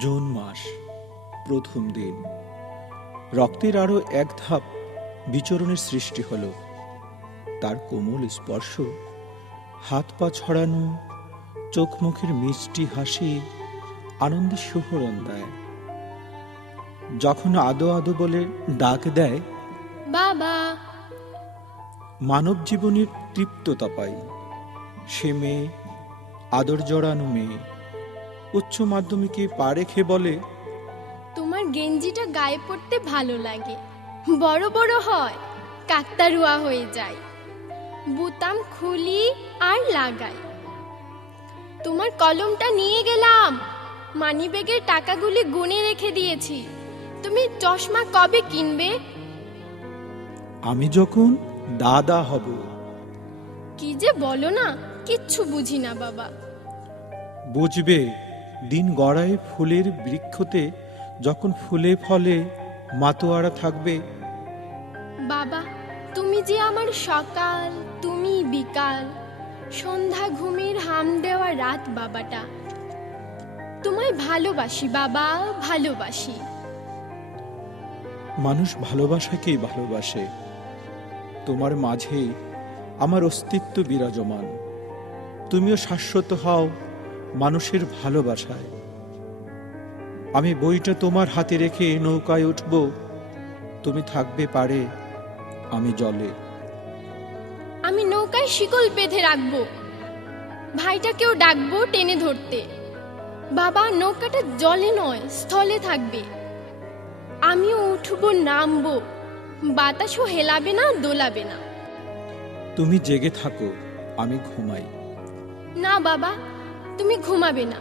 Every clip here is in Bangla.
জুন মাস, প্রথম দিন। রক্তের আরো এক ধাপ বিচরণের সৃষ্টি হল। তার কোমল স্পর্শ, হাত পা ছড়ানো, চোখ মুখের মিষ্টি হাসি আনন্দের শিহরণ দেয়। যখন আদো আদো বলে ডাক দেয়, বাবা, মানব জীবনের তৃপ্ততা পাই। সে মেয়ে, আদর জড়ানো মেয়ে, উচ্চ মাধ্যমিকে পা রেখে বলে, তোমার গেঞ্জিটা গায়ে পরতে ভালো লাগে, বড় বড় হয়, কাকতারুয়া হয়ে যায়, বুতাম খুলি আর লাগাই। তোমার কলমটা নিয়ে গেলাম, মানিব্যাগের টাকাগুলি গুনে রেখে দিয়েছি। তুমি চশমা কবে কিনবে? আমি যখন দাদা হব। কি যে বলো না, কিচ্ছু বুঝি না বাবা। বুঝবে, দিন গড়ায় ফুলের বৃক্ষতে যখন ফুলে ফলে মাতোয়ারা থাকবে। বাবা, তুমি যে আমার সকাল, তুমি বিকাল, সন্ধ্যা ঘুমের হাম দেওয়া রাত বাবাটা। তোমায় ভালোবাসি বাবা, ভালোবাসি। মানুষ ভালোবাসাকেই ভালোবাসে। তোমার মাঝে আমার অস্তিত্ব বিরাজমান। তুমিও শাশ্বত হও মানুষের ভালোবাসায়। আমি বইটা তোমার হাতে রেখে নৌকায় উঠব, তুমি থাকবে পারে, আমি জলে। আমি নৌকায় শিকল বেঁধে রাখবো, ভাইটাকেও ডাকবো টেনে ধরতে। বাবা, নৌকাটা জলে নয় স্থলে থাকবে। আমিও উঠবো নামবো, বাতাসও হেলাবে না, দোলাবে না। তুমি জেগে থাকো, আমি ঘুমাই। না বাবা, তুমি ঘুমাবে না।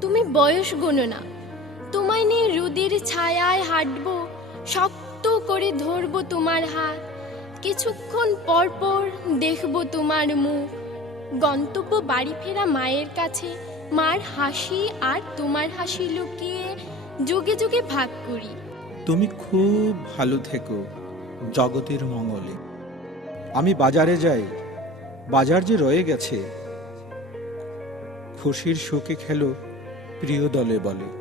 তুমি বয়স গোনো না। তোমায় নিয়ে রোদের ছায়ায় হাঁটবো, শক্ত করে ধরবো তোমার হাত। কিছুক্ষণ পর পর দেখবো তোমার মুখ। গন্তব্য বাড়ি ফেরা মায়ের কাছে, মার হাসি আর তোমার হাসি লুকিয়ে যুগে যুগে ভাগ করি। তুমি খুব ভালো থেকো জগতের মঙ্গলে। আমি বাজারে যাই, বাজার যে রয়ে গেছে। খুশির শোকে খেলো প্রিয় দলে বলে।